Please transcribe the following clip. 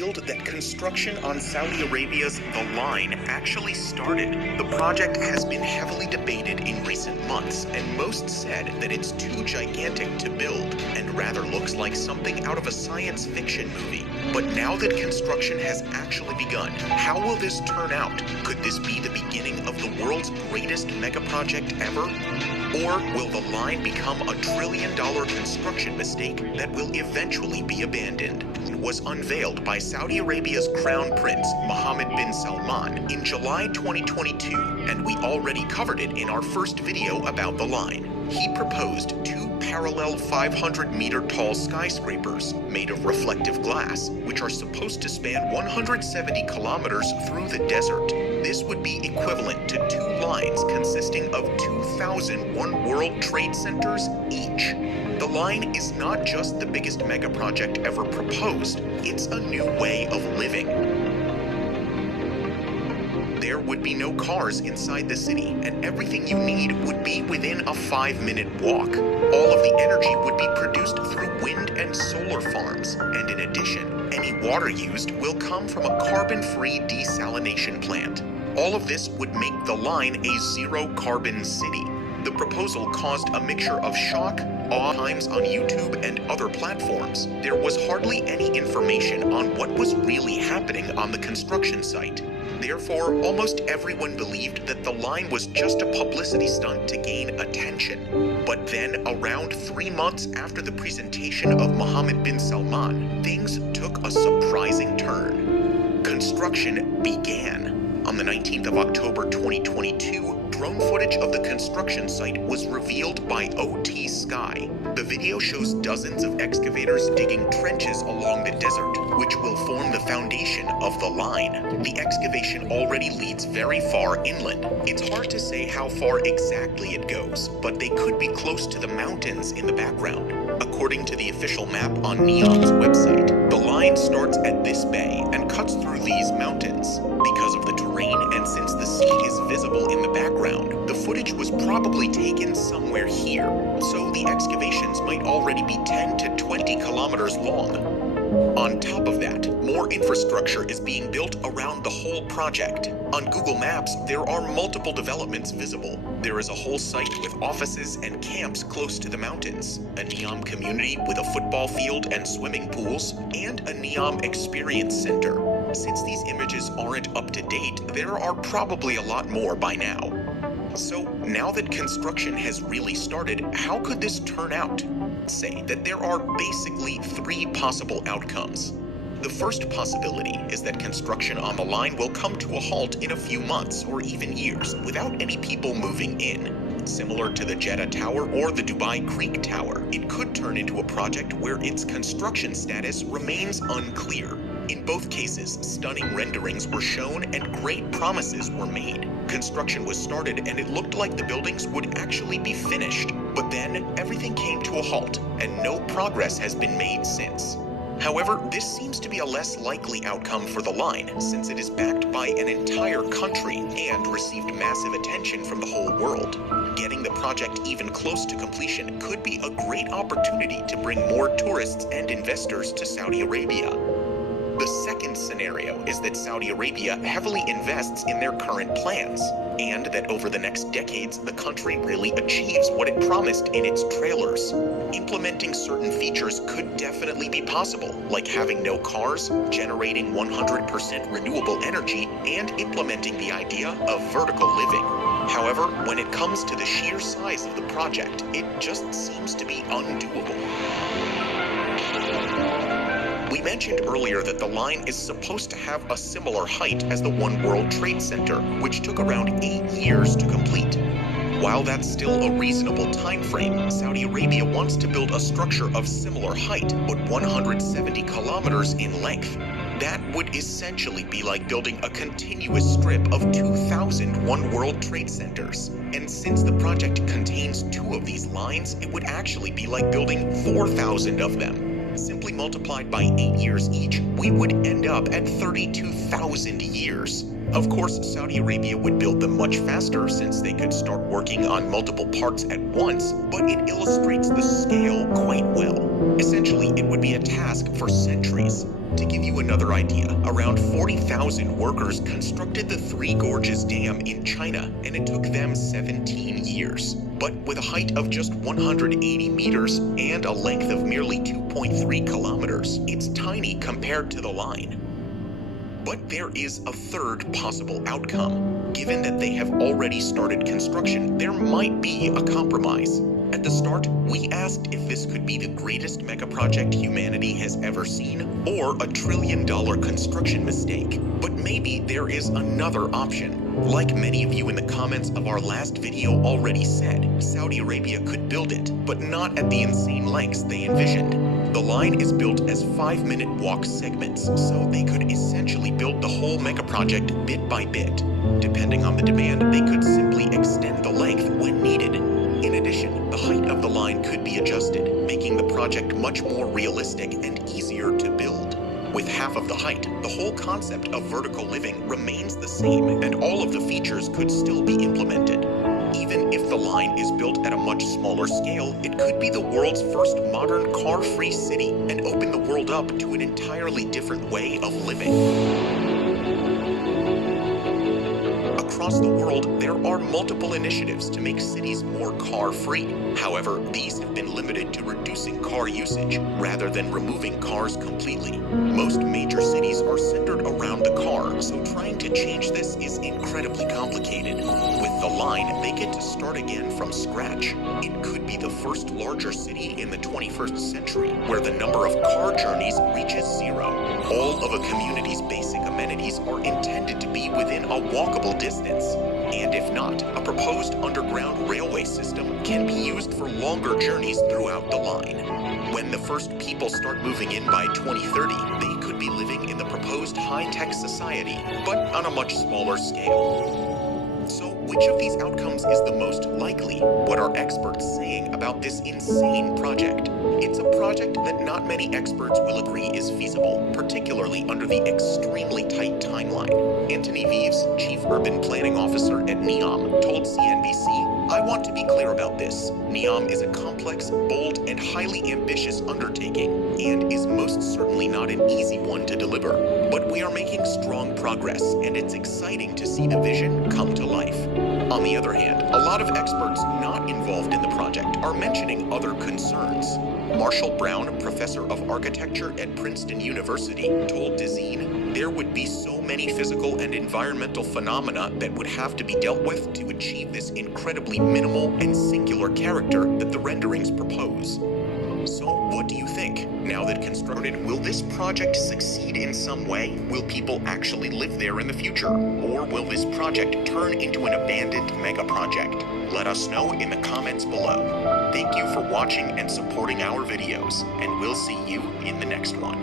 revealed that construction on Saudi Arabia's The Line actually started. The project has been heavily debated in recent months, and most said that it's too gigantic to build and rather looks like something out of a science fiction movie. But now that construction has actually begun, how will this turn out? Could this be the beginning of the world's greatest mega project ever? Or will The Line become a trillion-dollar construction mistake that will eventually be abandoned? It was unveiled by Saudi Arabia's Crown Prince, Mohammed bin Salman, in July 2022, and we already covered it in our first video about The Line. He proposed two parallel 500-meter-tall skyscrapers made of reflective glass, which are supposed to span 170 kilometers through the desert. This would be equivalent to two lines consisting of 2,001 World Trade Centers each. The Line is not just the biggest mega project ever proposed, it's a new way of living. There would be no cars inside the city, and everything you need would be within a 5-minute walk. All of the energy would be produced through wind and solar farms, and in addition, any water used will come from a carbon-free desalination plant. All of this would make The Line a zero-carbon city. The proposal caused a mixture of shock, awe times on YouTube and other platforms. There was hardly any information on what was really happening on the construction site. Therefore, almost everyone believed that The Line was just a publicity stunt to gain attention. But then, around 3 months after the presentation of Mohammed bin Salman, things took a surprising turn. Construction began. On the 19th of October 2022, drone footage of the construction site was revealed by OT Sky. The video shows dozens of excavators digging trenches along the desert, which will form the foundation of The Line. The excavation already leads very far inland. It's hard to say how far exactly it goes, but they could be close to the mountains in the background. According to the official map on NEOM's website, The Line starts at this bay and cuts through these mountains. Because of the terrain and since the sea is visible in the background, the footage was probably taken somewhere here. So the excavations might already be 10 to 20 kilometers long. On top of that, more infrastructure is being built around the whole project. On Google Maps, there are multiple developments visible. There is a whole site with offices and camps close to the mountains, a NEOM community with a football field and swimming pools, and a NEOM Experience Center. Since these images aren't up to date, there are probably a lot more by now. So, now that construction has really started, how could this turn out? Say that there are basically 3 possible outcomes. The first possibility is that construction on The Line will come to a halt in a few months or even years without any people moving in. Similar to the Jeddah Tower or the Dubai Creek Tower, it could turn into a project where its construction status remains unclear. In both cases, stunning renderings were shown and great promises were made. Construction was started and it looked like the buildings would actually be finished. But then, everything came to a halt, and no progress has been made since. However, this seems to be a less likely outcome for The Line, since it is backed by an entire country and received massive attention from the whole world. Getting the project even close to completion could be a great opportunity to bring more tourists and investors to Saudi Arabia. The second scenario is that Saudi Arabia heavily invests in their current plans, and that over the next decades, the country really achieves what it promised in its trailers. Implementing certain features could definitely be possible, like having no cars, generating 100% renewable energy, and implementing the idea of vertical living. However, when it comes to the sheer size of the project, it just seems to be undoable. We mentioned earlier that The Line is supposed to have a similar height as the One World Trade Center, which took around 8 years to complete. While that's still a reasonable time frame, Saudi Arabia wants to build a structure of similar height, but 170 kilometers in length. That would essentially be like building a continuous strip of 2,000 One World Trade Centers. And since the project contains 2 of these lines, it would actually be like building 4,000 of them. Simply multiplied by 8 years each, we would end up at 32,000 years. Of course, Saudi Arabia would build them much faster since they could start working on multiple parts at once, but it illustrates the scale quite well. Essentially, it would be a task for centuries. To give you another idea, around 40,000 workers constructed the Three Gorges Dam in China, and it took them 17 years. But with a height of just 180 meters and a length of merely 2.3 kilometers, it's tiny compared to the line. But there is a third possible outcome. Given that they have already started construction, there might be a compromise. At the start, we asked if this could be the greatest megaproject humanity has ever seen, or a trillion-dollar construction mistake. But maybe there is another option. Like many of you in the comments of our last video already said, Saudi Arabia could build it, but not at the insane lengths they envisioned. The line is built as 5-minute walk segments, so they could essentially build the whole megaproject bit by bit. Depending on the demand, they could simply extend the length when needed. In addition, the height of the line could be adjusted, making the project much more realistic and easier to build. With half of the height, the whole concept of vertical living remains the same, and all of the features could still be implemented. Even if the line is built at a much smaller scale, it could be the world's first modern car-free city and open the world up to an entirely different way of living. Across the world, there are multiple initiatives to make cities more car-free. However, these have been limited to reducing car usage rather than removing cars completely. Most major cities are centered around the car, so trying to change this is incredibly complicated. With the line, they get to start again from scratch. It could be the first larger city in the 21st century where the number of car journeys reaches zero. All of a community's basic amenities are intended to be within a walkable distance. And if not, a proposed underground railway system can be used for longer journeys throughout the line. When the first people start moving in by 2030, they could be living in the proposed high-tech society, but on a much smaller scale. So, which of these outcomes is the most likely? What are experts saying about this insane project? It's a project that not many experts will agree is feasible, particularly under the extremely tight timeline. Anthony Vives, Chief Urban Planning Officer at NEOM, told CNBC, "I want to be clear about this. NEOM is a complex, bold, and highly ambitious undertaking, and is most certainly not an easy one to deliver. But we are making strong progress, and it's exciting to see the vision come to life." On the other hand, a lot of experts not involved in the project are mentioning other concerns. Marshall Brown, professor of architecture at Princeton University, told DAZN, "There would be so many physical and environmental phenomena that would have to be dealt with to achieve this incredibly minimal and singular character that the renderings propose." So, what do you think? Now that constructed, will this project succeed in some way? Will people actually live there in the future? Or will this project turn into an abandoned mega project? Let us know in the comments below. Thank you for watching and supporting our videos, and we'll see you in the next one.